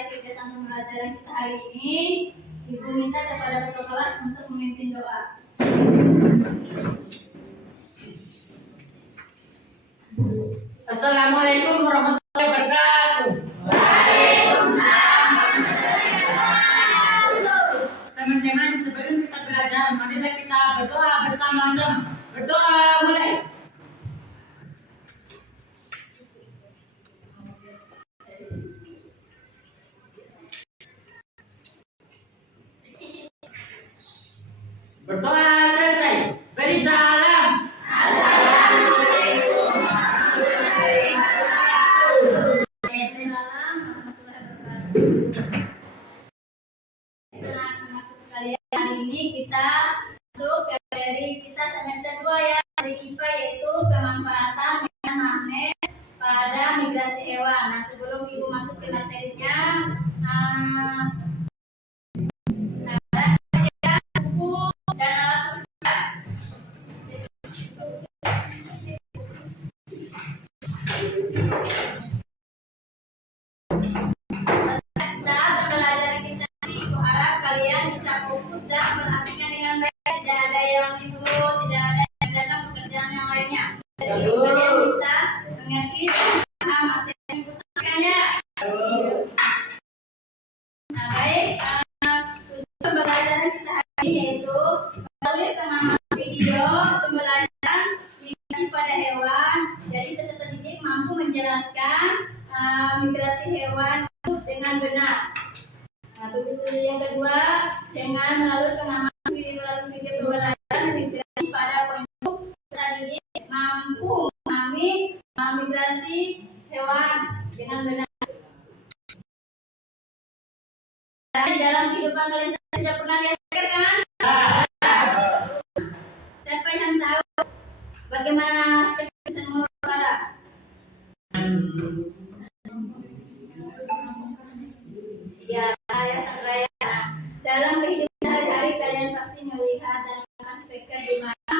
memulai kegiatan pembelajaran kita hari ini, Ibu minta kepada ketua kelas untuk memimpin doa. Assalamualaikum warahmatullahi wabarakatuh. Teman-teman, sebelum kita belajar, marilah kita berdoa bersama-sama. Berdoa mulai. Berdoa selesai. Beri salam. Assalamualaikum warahmatullahi wabarakatuh. Anak-anak sekalian, hari ini kita masuk ke materi kita semester 2 ya, dari IPA, yaitu pemanfaatan mainan magnet pada migrasi hewan. Nah, sebelum Ibu masuk ke materinya, buku dan alat saat pembelajaran kita ini, Ibu harap kalian bisa fokus dan perhatikan dengan baik. Tidak ada yang tidur, tidak ada yang mengerjakan pekerjaan yang lainnya. Jadi kalian bisa mengerti dan paham materi yang Ibu sampaikan ya. Nah, baik, untuk pembelajaran kita hari ini yaitu melalui pengamatan video pembelajaran migrasi pada hewan. Jadi peserta didik mampu menjelaskan migrasi hewan dengan benar. Nah, begitu yang kedua, dengan melalui pengamatan video pembelajaran migrasi pada bentuk peserta didik mampu memahami migrasi hewan dengan benar. Di dalam kehidupan kalian sudah pernah lihat kan? Siapa yang tahu bagaimana speaker bisa mengeluarkan suara? Ya, saya Sangraya. Nah, dalam kehidupan sehari-hari kalian pasti melihat dan menggunakan speaker di mana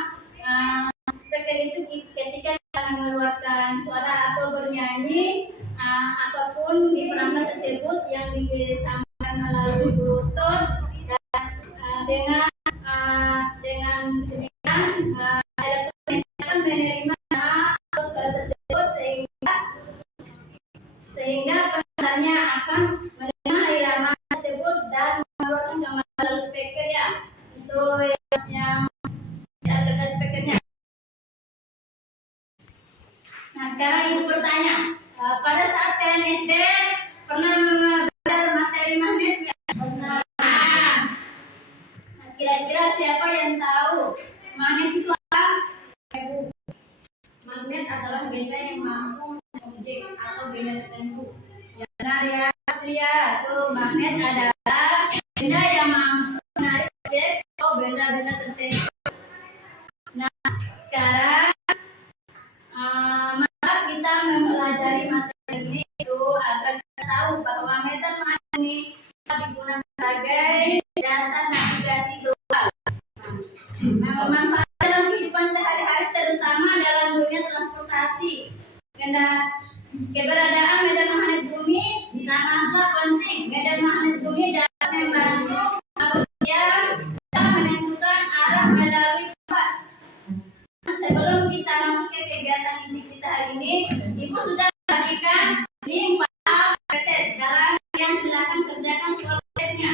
speaker itu ketika kita mengeluarkan suara atau bernyanyi, apapun di perangkat tersebut yang disampaikan melalui Bluetooth dan dengan demikian elektronik akan menerima suara tersebut sehingga pendengarnya akan menerima irama tersebut dan mengeluarkan gambar melalui speaker ya. Itu yang ada speakernya. Nah, sekarang Ibu bertanya, pada saat kalian SD pernah belajar materi magnet ya? Pernah. Nah, kira-kira siapa yang tahu magnet itu apa? Magnet adalah benda yang mampu objek atau benda tertentu. Ya, benar ya, Pria. Tuh, magnet adalah benda yang mampu menarik objek atau benda-benda tertentu. Nah, sekarang maka kita mempelajari materi ini itu agar kita tahu bahwa meter magnet ini digunakan sebagai dasar navigasi global. Nah, memanfaatkan dalam kehidupan sehari-hari, terutama dalam dunia transportasi. Karena keberadaan medan magnet bumi sangatlah penting. Medan magnet bumi dapat membantu manusia dalam menentukan arah melalui kompas. Sebelum kita masuk ke kegiatan inti kita hari ini, Ibu sudah membagikan link pada tes. Sekarang kalian silakan kerjakan soal tesnya.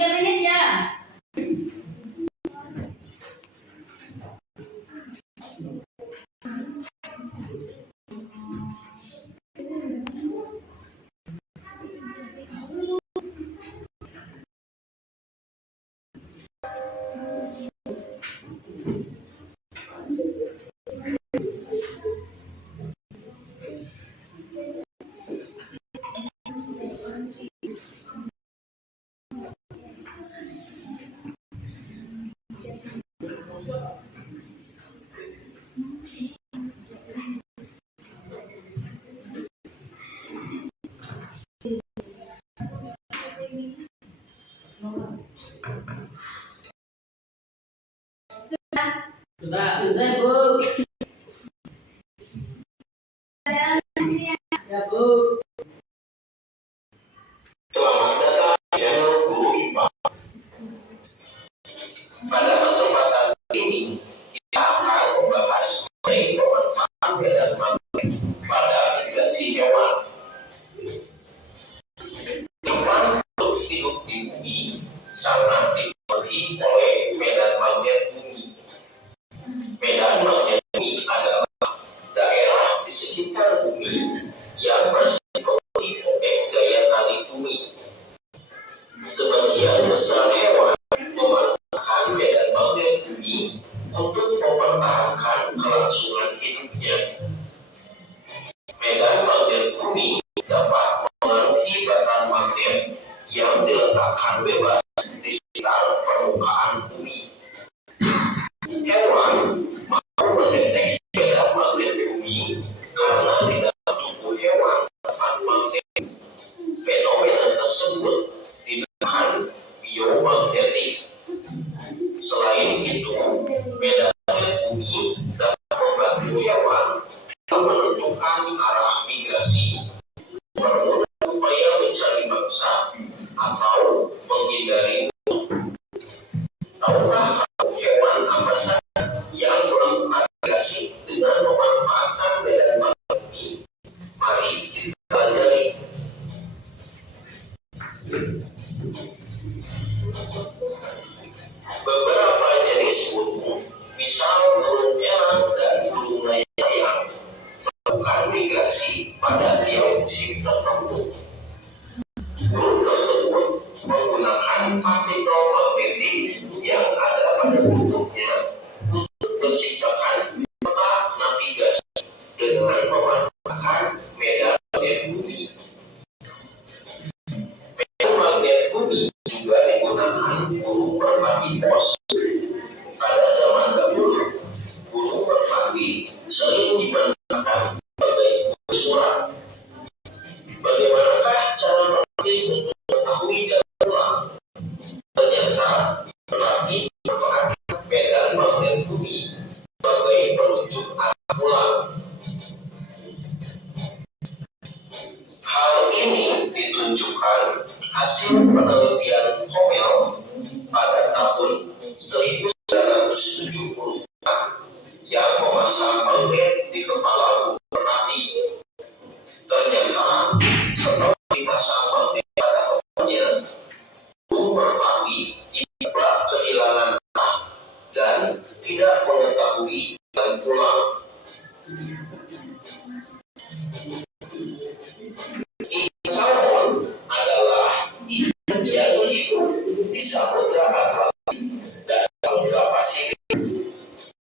3 menit ya. Sudah Bu. Ya Bu. Selamat datang di channel Guru IPA. Pada kesempatan ini, kita akan membahas mengenai pemanfaatan medan magnet pada migrasi hewan. Hewan makhluk hidup di bumi sangat dipengaruhi oleh medan magnet bumi. Medan magnet bumi adalah daerah di sekitar bumi yang masih dipengaruhi oleh gaya tarik bumi. Sebagian besar hewan memanfaatkan medan magnet bumi untuk mempertahankan kelangsungan hidupnya. Medan magnet bumi dapat memengaruhi batang magnet yang diletakkan bebas di sekitar permukaan bumi. Hewan mampu mendeteksi medan magnet bumi karena di dalam tubuh hewan terdapat magnet. Fenomena tersebut dinamakan biomagnetik. Selain itu, medan magnet bumi dapat membantu hewan dalam menentukan arah migrasi, mempermudah upaya mencari mangsa, atau menghindari musuh. Tahukah kamu hewan apa saja yang melakukan migrasi dengan memanfaatkan medan magnet bumi? Mari kita pelajari. Beberapa jenis burung, misal burung elang dan burung layang-layang, melakukan migrasi pada tiap musim tertentu. Burung tersebut menggunakan partikel magnetik yang ada pada tubuhnya untuk menciptakan peta navigasi dengan memanfaatkan medan magnet bumi. Medan magnet bumi juga digunakan burung merpati pos. Pada zaman dahulu, burung merpati sering digunakan sebagai burung surat. Bagaimanakah cara merpati untuk mengetahui jalan pulang? Ternyata merpati memanfaatkan medan magnet bumi sebagai penunjuk arah pulang. Hal ini ditunjukkan hasil penelitian Hommel pada tahun 1970 yang memasang magnet di kepala burung merpati. Ternyata setelah dipasang magnet pada kepalanya, burung merpati tiba kehilangan arah dan tidak mengetahui jalan pulang. Ikan salmon adalah ikan yang hidup di Samudra Atlantik dan Samudra Pasifik.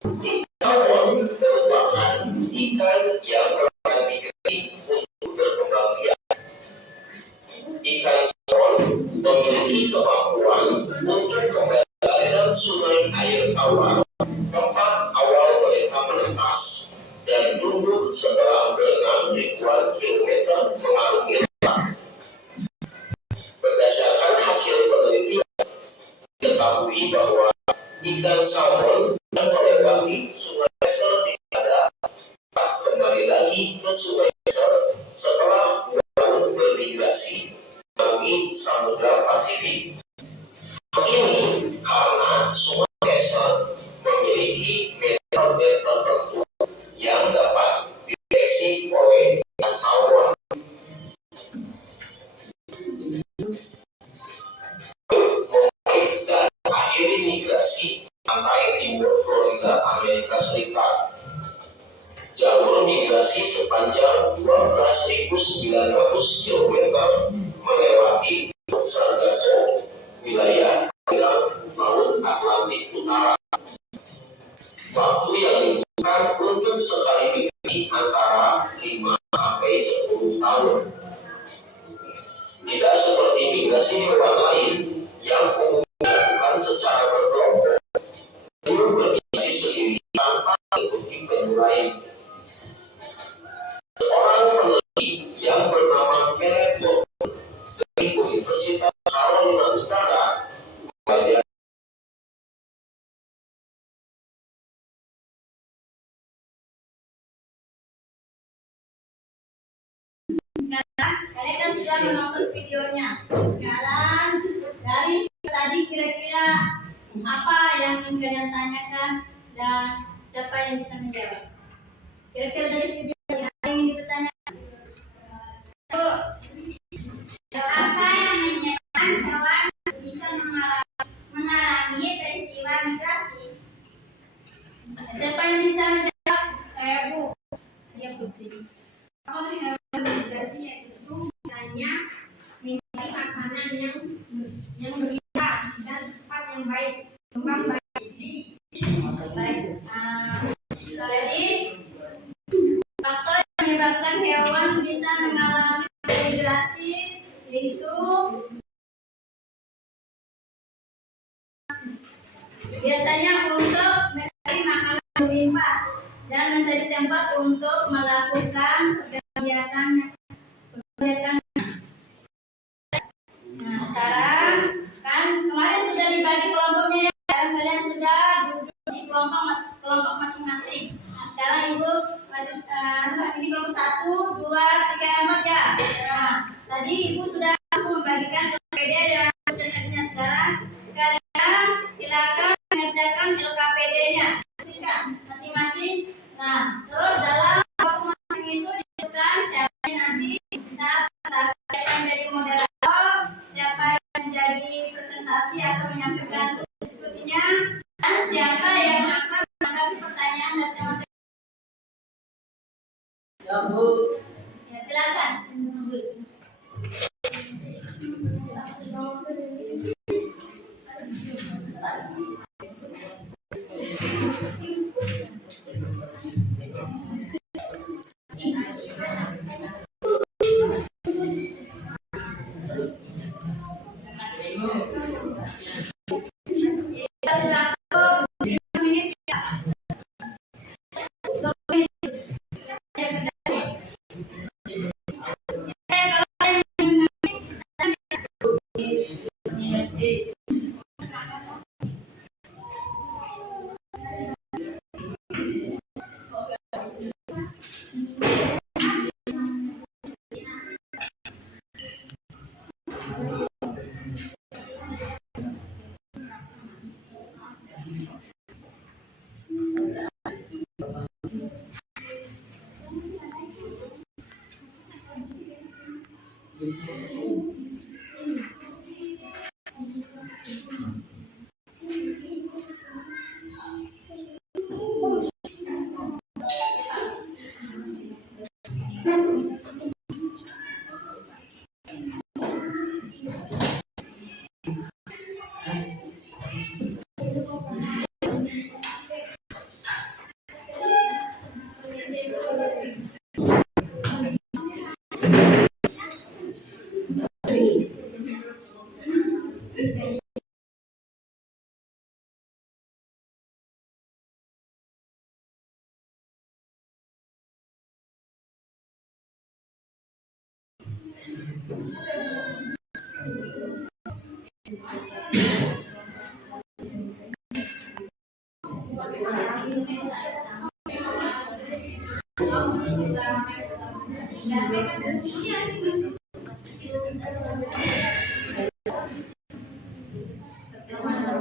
Ikan salmon merupakan ikan yang melakukan migrasi untuk berkembang biak. Ikan salmon memiliki kemampuan untuk kembali ke aliran sungai air tawar, tempat awal mereka menetas, dan tumbuh setelah berenang ribuan kilometer mengarungi lautan. Berdasarkan hasil penelitian, diketahui bahwa ikan salmon yang melewati sungai Weser di Kanada dapat kembali lagi ke sungai Weser setelah 2 tahun bermigrasi melalui Samudra Pasifik. Hal ini karena sungai Weser memiliki medan magnet tertentu yang dapat dideteksi oleh ikan salmon. Memulai dan mengakhiri migrasi pantai timur Florida, Amerika Serikat. Jalur migrasi sepanjang 12.900 km melewati Sargasso, wilayah perairan Laut Atlantik Utara. Waktu yang dibutuhkan untuk sekali migrasi antara 5 sampai 10 tahun. Tidak seperti migrasi hewan lain yang umumnya dilakukan secara berkelompok, burung bermigrasi sendiri tanpa mengikuti penyu lain. Seorang peneliti yang bernama Kenneth Bourne dari Universitas Carolina kalian kan sudah menonton videonya. Sekarang dari tadi kira-kira apa yang ingin kalian tanyakan dan siapa yang bisa menjawab? Kira-kira dari video ini apa yang ingin dipertanyakan? Apa yang menyebabkan hewan bisa mengalami peristiwa migrasi? Siapa yang bisa menjawab? Saya Bu. Ya, Putri. Kalau hewan migrasi itu misalnya mencari makanan yang berlimpah dan tempat yang baik, kembang baik. Baik. Jadi faktor yang menyebabkan hewan bisa mengalami migrasi yaitu biasanya untuk mencari makanan berlimpah dan mencari tempat untuk melakukan kegiatan. Nah, sekarang kan kemarin sudah dibagi kelompoknya ya. Sekarang kalian sudah duduk di kelompok masing-masing. Nah, sekarang Ibu ini kelompok 1, 2, 3, 4 ya. Nah, tadi Ibu sudah membagikan LKPD dan catatan-nya. Sekarang kalian silakan mengerjakan LKPD-nya. Masing-masing. Nah, terus dalam kelompok masing itu disebutkan siapa yang nanti bisa menjadi moderator, siapa yang menjadi presentasi atau menyampaikan diskusinya, dan siapa yang akan menanggapi pertanyaan dari teman-teman. Ya, Bu. Ya, silakan. Siapa yang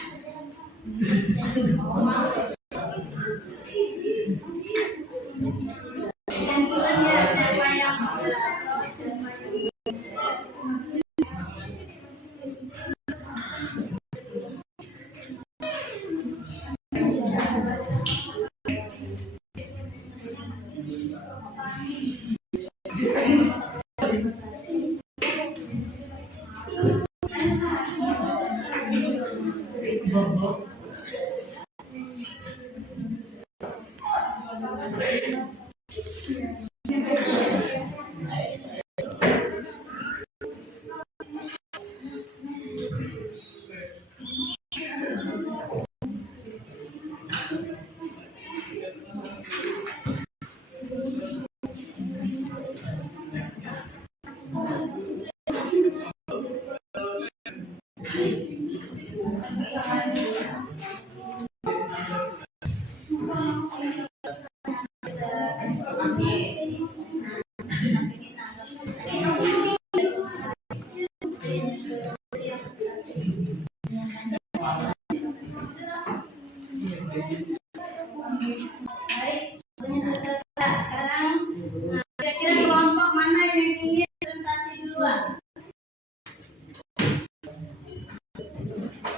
moderator, siapa yang Baik, sekarang kira-kira kelompok mana yang ingin presentasi duluan?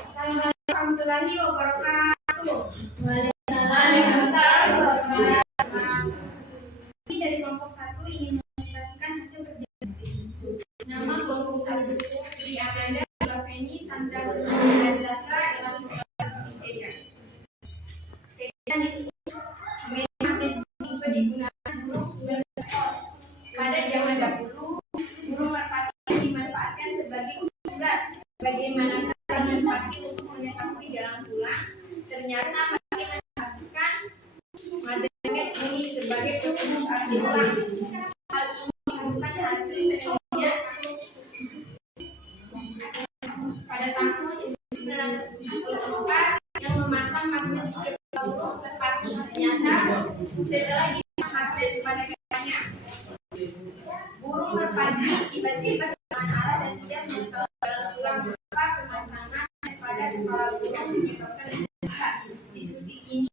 Assalamualaikum warahmatullahi wabarakatuh. Waalaikumsalam warahmatullahi wabarakatuh. Kami dari kelompok 1 ingin menjelaskan hasil kerja. Nama kelompok 1 Sri Amanda, Laveni, Sandra, Azahra, Ewan, Wijaya. Kegiatan di sini magnet juga digunakan burung berkos. Pada zaman dahulu, burung merpati dimanfaatkan sebagai surat. Bagaimanakah merpati untuk mengetahui jalan pulang? Ternyata mereka mengatakan magnet ini sebagai petunjuk arah pulang. Hal ini merupakan hasil penelitian pada tahun 1974 yang memasang magnet di kepala burung merpati. Ternyata setelah dipasang magnet pada kepalanya, burung merpati tiba-tiba kehilangan arah dan tidak mengetahui jalan pulang. Maka pemasangan pada kepala burung menyebabkan besar. Diskusi ini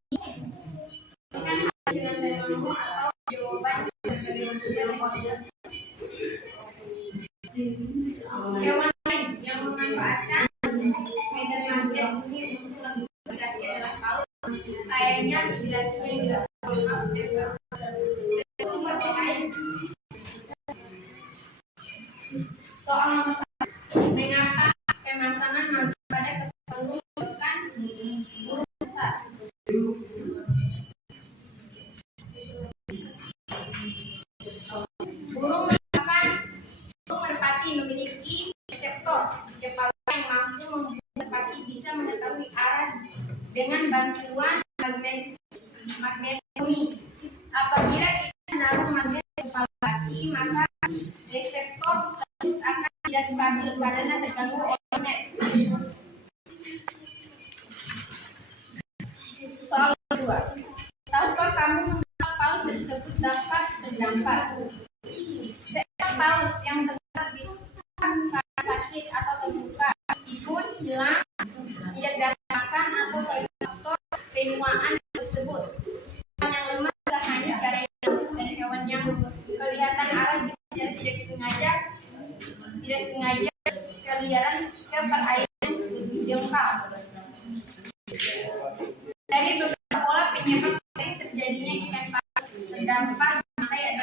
dengan fenomeno atau jawaban berbagai macam hewan lain yang memanfaatkan medan magnet ini untuk migrasi adalah paus. Sayangnya migrasinya dilakukan oleh paus dan soal nomor 1, mengapa pemasangan magnet pada kepala burung menyebabkan burung besar? Burung merpati memiliki reseptor di kepala yang mampu membuat merpati bisa mengetahui arah dengan bantuan magnet bumi. Apabila kita menaruh magnet di kepala merpati, maka reseptor tersebut akan tidak stabil karena terganggu oleh magnet. Soal kedua, tahukah kamu mengapa paus tersebut dapat terdampar? Seekor paus yang terdampar disebabkan karena sakit atau terluka, pikun, hilang, tidak dapat makan atau karena faktor penuaan tersebut. Hewan yang lemah bisa hanyut karena paus, dan hewan yang kelihatan arah bisa tidak sengaja keliaran ke perairan lebih jengkal. Dari beberapa pola penyebab terjadinya ikan paus terdampar santai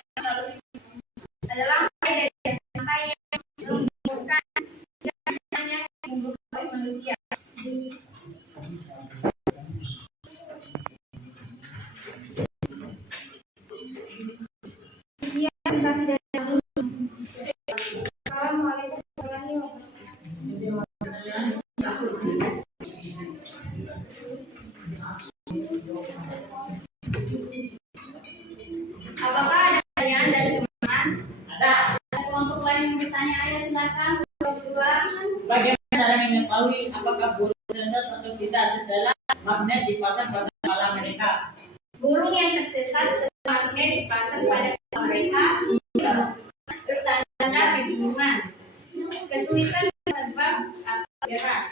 adalah mulai dari santai yang membutuhkan dan yang membutuhkan oleh manusia. Assalamualaikum warahmatullahi wabarakatuh. Apakah ada pertanyaan dari teman? Ada kelompok lain yang bertanya? Ayo silakan. Bagaimana cara mengetahui apakah burung tersesat atau tidak setelah magnet dipasang pada kepala mereka? Burung yang tersesat setelah magnet dipasang pada kepala mereka bertanda kebingungan, kesulitan terbang atau gerak,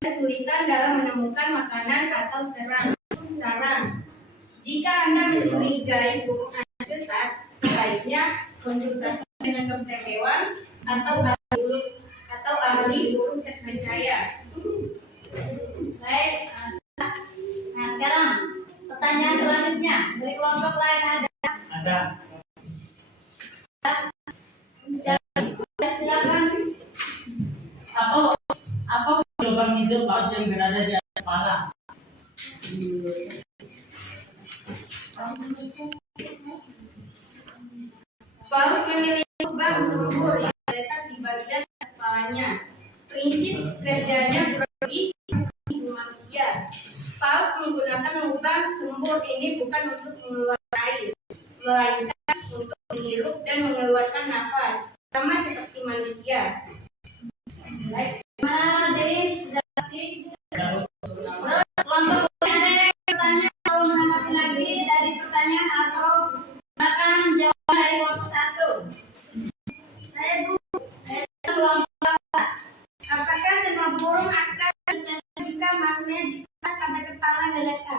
kesulitan dalam menemukan makanan atau sarang. Jika Anda mencurigai burung Anda sesat, sebaiknya konsultasi dengan dokter hewan atau ahli burung terpercaya. Baik, nah sekarang pertanyaan selanjutnya dari kelompok lain ada? Ada. Silakan. Apa lubang hidup paus yang berada di atas kepala? Paus memiliki lubang sembur yang terletak di bagian atas kepalanya. Prinsip kerjanya biologis seperti manusia. Paus menggunakan lubang sembur ini bukan untuk mengeluarkan air, melainkan untuk menghirup dan mengeluarkan nafas, sama seperti manusia. Baik, jadi burung akan bersiasat jika magnet ditaruh pada kepala mereka.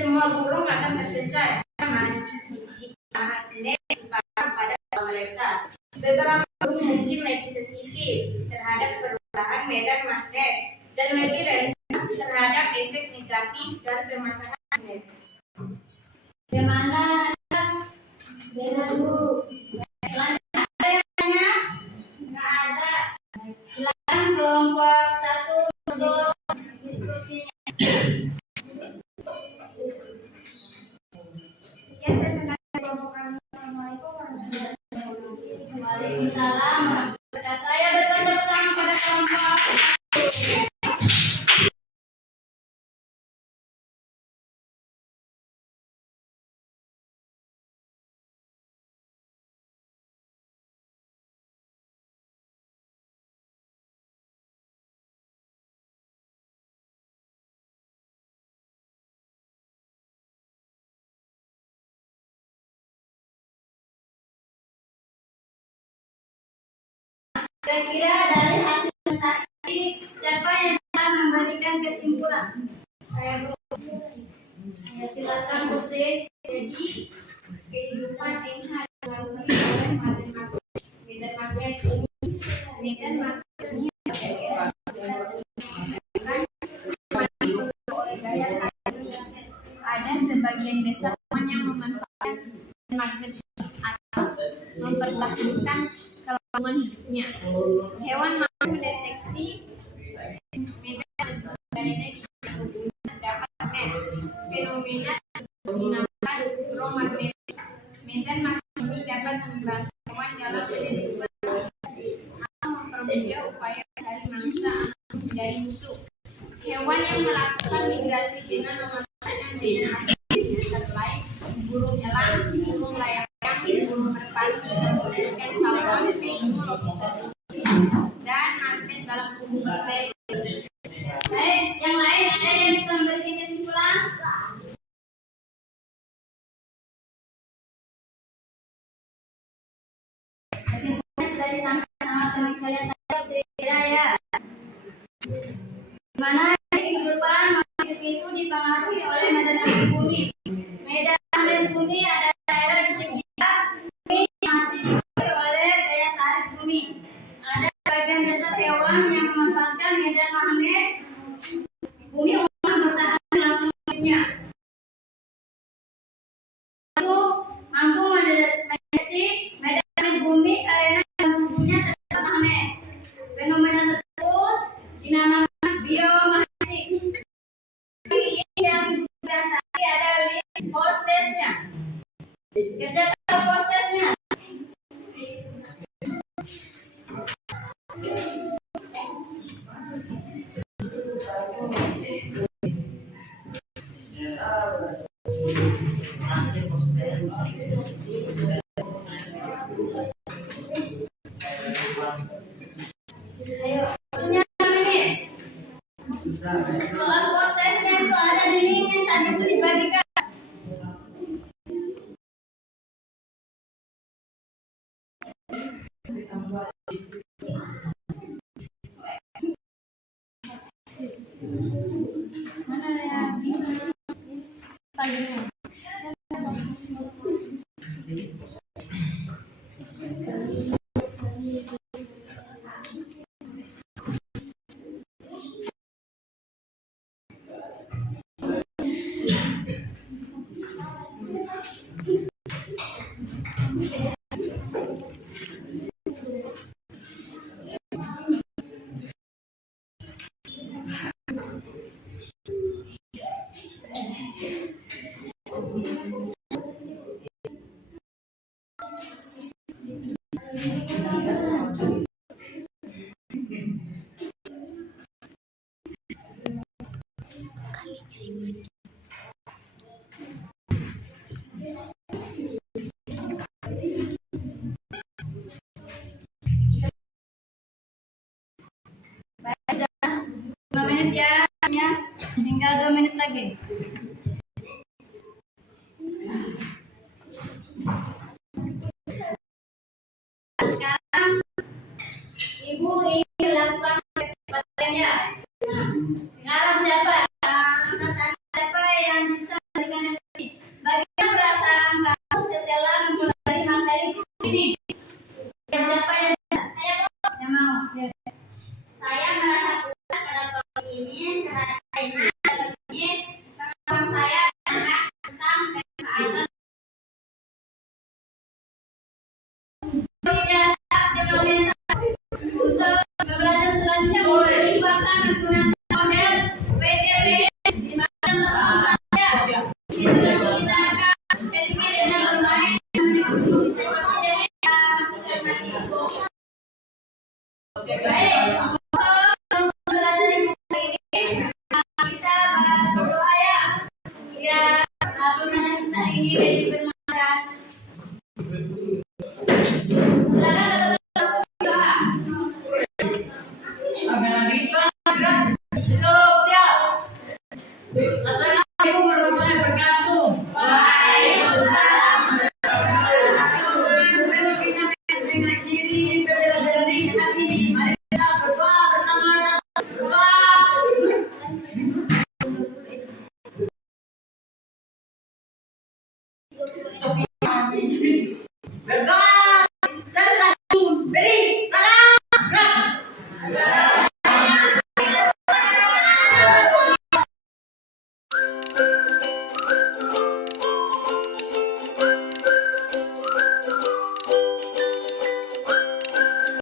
Semua burung akan tersesat jika magnet dipasang pada kepala mereka. Beberapa burung mungkin lebih sensitif terhadap perubahan medan magnet dan lebih rentan terhadap efek negatif dari pemasangan magnet. Bagaimana? Dengan Bu. Ada yang tanya? Nggak ada. Silakan kelompok 1 untuk diskusinya. Sekian presentasi kelompok kami. Assalamualaikum warahmatullahi wabarakatuh. Waalaikumsalam warahmatullahi wabarakatuh. Ayo bertanda tangan pada kelompok. Kira-kira dari hasil presentasi siapa yang akan memberikan kesimpulan? Saya Bu. Ya, silakan Putri. Jadi kehidupan NH dipengaruhi oleh medan magnet. Medan magnet ini oleh gaya tarik. Ada sebagian besar hewan yang memanfaatkan magnet atau mempertahankan kelangsungan hidupnya. Hewan mampu mendeteksi medan karena dapat fenomena dinamakan elektromagnetik. Medan magnet ini dapat membantu hewan dalam menentukan atau mempermudah upaya mencari mangsa atau menghindari musuh. Hewan yang melakukan migrasi dengan memanfaatkan medan magnet antara lain burung elang, burung layang-layang, burung merpati, ikan salmon, penyu, lobster, dan magnet dalam tubuh bakteri. Baik, yang lain ada yang bisa memberikan kesimpulan? Kesimpulannya sudah disampaikan sama teman kalian tadi, kira ya. Dimana kehidupan makhluk itu dipengaruhi oleh medan magnet bumi. Medan magnet bumi ada daerah di sekitar bumi yang masih dipengaruhi oleh daya tarik bumi. Ada sebagian besar hewan yang memanfaatkan medan magnet bumi untuk mempertahankan kelangsungan hidupnya. Mampu mendeteksi medan magnet bumi karena dalam tubuhnya terdapat magnet. Fenomena tersebut dinamakan biomagnetik. Ini yang disebutkan tadi ada hostesnya. Kerjakan hostesnya. Ayo, waktunya 5 menit. Soal hostesnya itu ada di link yang tadi itu dibagikan. Mana ya? Tadinya. Baik, sudah 5 menit ya. Tinggal 2 menit lagi. Sekarang Ibu ingin Ya. Nah, sekarang siapa? Kata siapa yang bisa memberikan yang ini? Bagaimana perasaan kamu setelah mempelajari materi ini? Siapa yang bisa? Yang mau? Ya. Saya merasa puas pada topik ini karena ini pengalaman saya tentang keadaan. Untuk pembelajaran selanjutnya boleh digunakan surat model PJB di mana tempatnya. Itu kita akan sedikit dengan bermain seperti yang kita masukkan tadi. Baik, untuk pembelajaran ini kita berdoa ya. Ya, pembelajaran kita ini